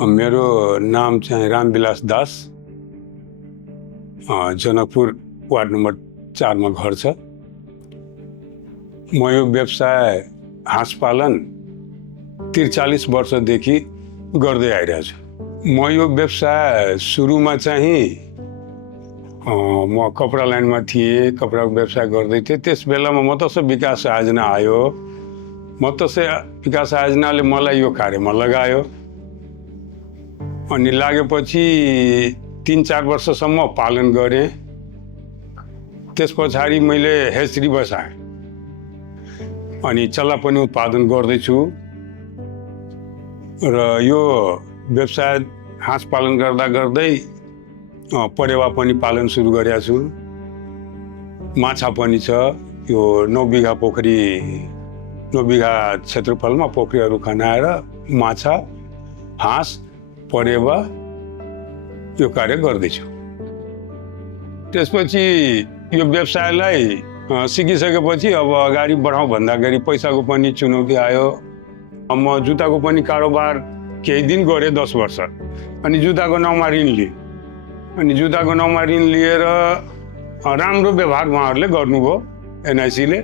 मेरो नाम चाहिँ रामविलास दास, जनकपुर वार्ड नम्बर 4 में घर छ। म यो व्यवसाय हाँस पालन 43 वर्षदेखि गर्दै आइरहेको छु। म यो व्यवसाय सुरुमा चाहिँ म कपडा लाइनमा थिएँ, कपडाको व्यवसाय गर्दै थिएँ। त्यस बेलामा मत्स्य विकास योजना आयो। मत्स्य विकास योजनाले मलाई यो कार्यमा लगायो। अनि लागेपछि 3-4 वर्षसम्म पालन गरेँ। त्यस पछाडि मैले हेचरी बसाएँ अनि चल्ला पनि उत्पादन गर्दैछु। र यो व्यवसाय हाँस पालन गर्दा गर्दै परेवा पनि पालन सुरु गरेको छु। माछा पनि छ। यो 9 बिघा पोखरी, 9 बिघा क्षेत्रफलमा पोखरीहरू खनाएर माछा, हाँस, परेवा यो कार्य गर्दैछु। त्यसपछि यो व्यवसायलाई सिकिसकेपछि अब अगाडि बढाउँ भन्दाखेरि पैसाको पनि चुनौती आयो। म जुत्ताको पनि कारोबार केही दिन गरेँ, 10 वर्ष। अनि जुत्ताको नाउँमा ऋण लिएँ। अनि जुत्ताको नाउँमा ऋण लिएर राम्रो व्यवहार उहाँहरूले गर्नुभयो, एनआइसीले।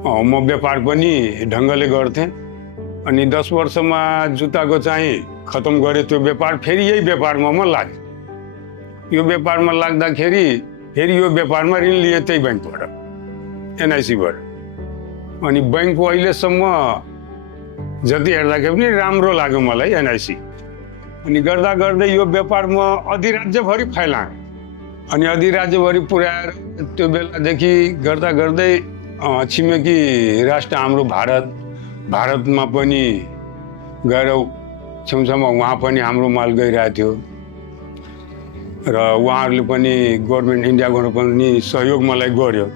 म व्यापार पनि ढङ्गले गर्थेँ। अनि 10 वर्षमा जुत्ताको चाहिँ खतम गरेँ त्यो व्यापार। फेरि यही व्यापारमा म लागेँ। यो व्यापारमा लाग्दाखेरि फेरि यो व्यापारमा ऋण लिएँ त्यही ब्याङ्कबाट, एनआइसीबाट। अनि ब्याङ्कको अहिलेसम्म जति हेर्दाखेरि पनि राम्रो लाग्यो मलाई एनआइसी। अनि गर्दा गर्दै यो व्यापार म अधिराज्यभरि फैलाएँ। अनि अधिराज्यभरि पुर्याएर त्यो बेलादेखि गर्दा गर्दै छिमेकी राष्ट्र हाम्रो भारतमा पनि गएर छेउछाउमा उहाँ पनि हाम्रो माल गइरहेको थियो। र उहाँहरूले पनि गभर्मेन्ट, इन्डिया गभर्मेन्ट पनि सहयोग मलाई गर्यो।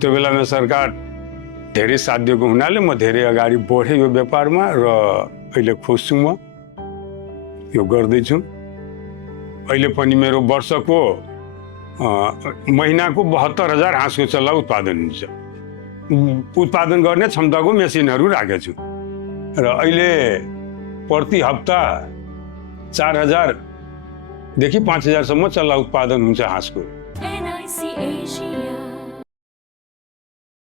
त्यो बेलामा सरकार धेरै साथ दिएको हुनाले म धेरै अगाडि बढेँ यो व्यापारमा। र अहिले खुस छु। म यो गर्दैछु। अहिले पनि मेरो वर्षको महिनाको 72,000 हाँसको चल्ला उत्पादन हुन्छ। उत्पादन गर्ने क्षमताको मेसिनहरू राखेको छु। र अहिले प्रति हप्ता 4,000 देखि 5,000 सम्म चल्ला उत्पादन हुन्छ हाँसको।